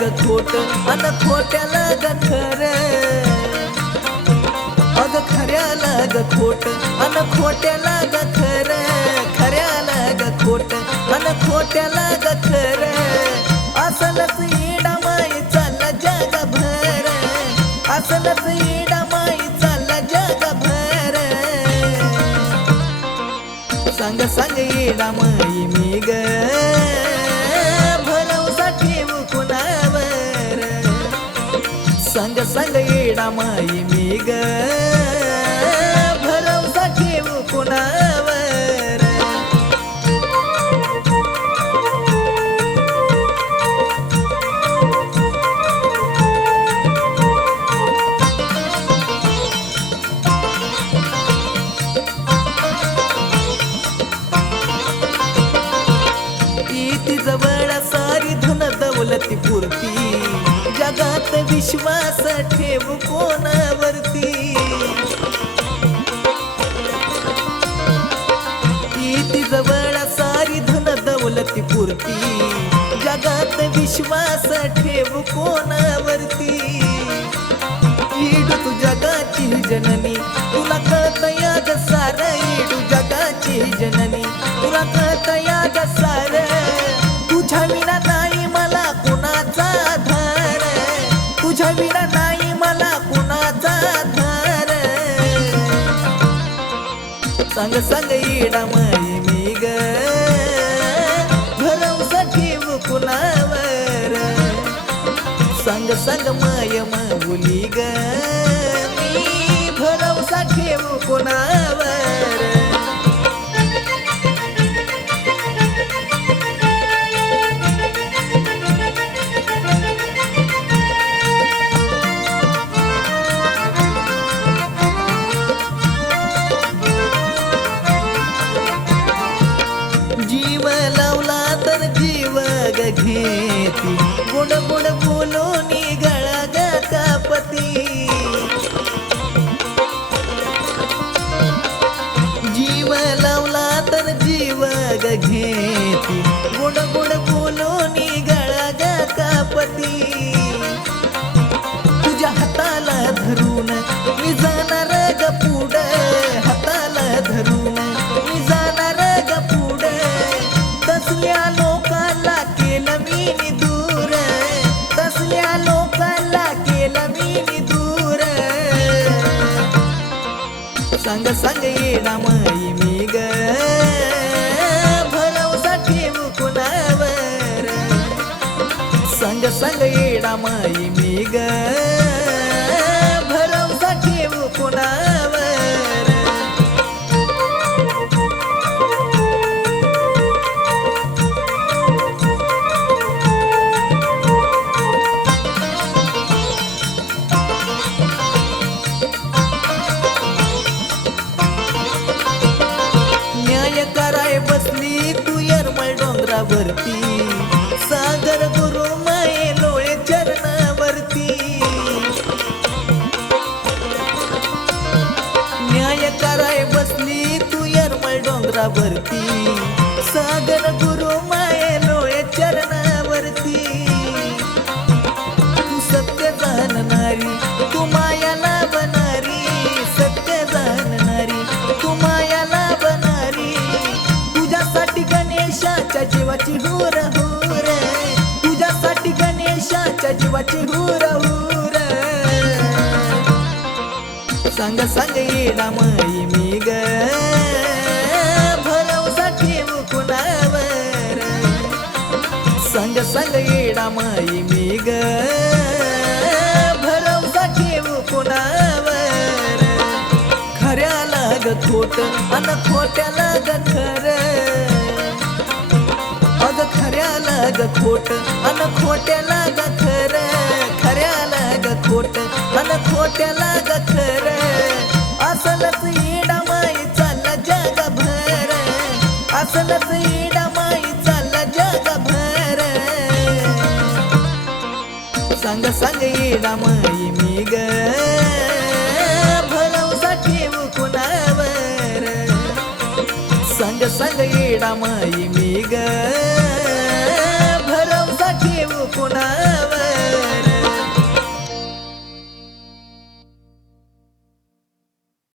ग खोट आता खोट्याला ग खर. अग खऱ्याला ग खोट अन खोट्याला ग खर. खऱ्याला ग खोट अन खोट्याला ग खर. असलच इडा माई चालला जगभर. असलच इडा माई चालला जगभर. सांग सांग येडा माई मी ग. सांग सांग येडा माई मी ग जगात विश्वास ठेव कोणावरती? जवळ सारी धन दौलती पुरती. जगात विश्वास ठेव कोणावरती? इडू तू जगाची जननी तुला कळत या सार इडू जगाची जननी. तुझ्या नाही मला कुणाचा आधार सांग सांग इडा माई मी ग. भरवसा ठेवू कुणावर? सांग सांग गुड गुड बोलून गळा ग कापती जीव लावला तर जीव ग घेती गुड गुड बोलून गळा ग सांग सांग येडा यरमळ सागर गुरु माये लोळे चरणावरती. न्याय कराय बसली तू यरमळ डोंगरावरती. जीवाची हुर हुर. तुझ्यासाठी गणेशाच्या जीवाची हुर हुर. सांग सांग येडा माई मी ग. भरवसा ठेवू कुणावर सांग सांग येडा माई मी ग. भरवसा ठेवू कुणावर खऱ्याला ग खोट अन खोट्याला ग खर खऱ्याला ग खोट अन खोट्याला ग खर खऱ्याला ग खोट अन खोट्याला ग खर. असलच इडा माई चालला जगभर असलच इडा माई चालला जगभर. सांग सांग येडा माई मी ग भरवसा ठेवू कुणावर सांग सांग येडा माई मी ग